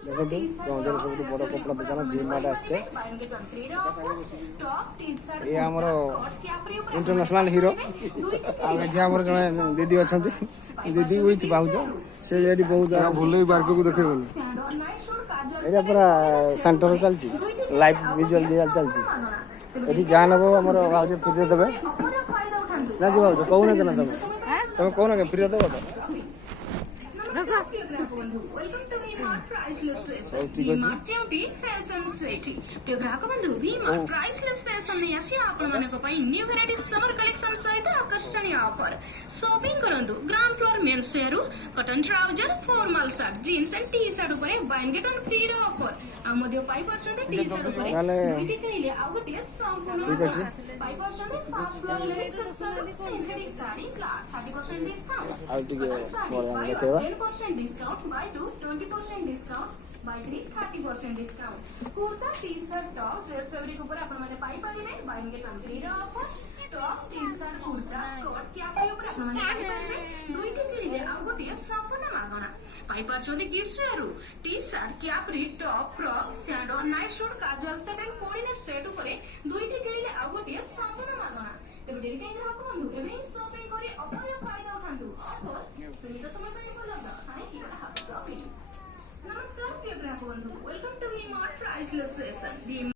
देखो गंजर सब बड़ कपड़ा दुकान डीमार्ट आसছে ये हमर इंटरनेशनल हीरो आगे जे हमर जने दीदी अछंती दीदी विथ बाउज से एडी बहुत भूल बारको को देखेबनी एजा पूरा सेंटर चलची लाइव विजुअल दिया चलची एठी जान हो हमर बाउज फ्री देबे ना कि बाउज कोने केना देबे तमे कोने के फ्री देबो तो फैशन सेठी ग्राहक बंधु बीमा प्राइसलेस फैशन नहीं आसी आपण मानको पई न्यू वैरायटी समर कलेक्शन सहित आकर्षणीय ऑफर शॉपिंग करंतु ग्राउंड फ्लोर मेंस सेरू cotton trouser formal shirt jeans and T shirt ऊपर बाय गेट वन फ्री रो ऑफर आ मध्ये 5% टी शर्ट ऊपर दुईटी किनले आ गोटे संपूर्ण 5% first floor ladies synthetic sari cloth 30% discount आ टिके मोर देखेबा 10% discount buy 2 20% discount buy 3 30% discount kurta T shirt top dress fabric ऊपर आपण माने पाई परिबे बाय गेट वन फ्री रो offer top T shirt kurta skirt cap ऊपर आपण माने पाई परिबे दुईटी किनले आ गोटे संपूर्ण मागणा पाई पारछोंदी kids wear T shirt cap री top frock sando night suit casual set and coordinate set ऊपर दुईटी किनले आ गोटे संपूर्ण मागणा तेबे डेरी काई ग्राहक बंधु एबे शॉपिंग करी अपार फायदा उठांतु ऑफर सीमित समय पर उपलब्ध थैंक यू हैप्पी शॉपिंग नमस्कार प्रिय ग्राहक बंधु welcome to V Mart priceless fashion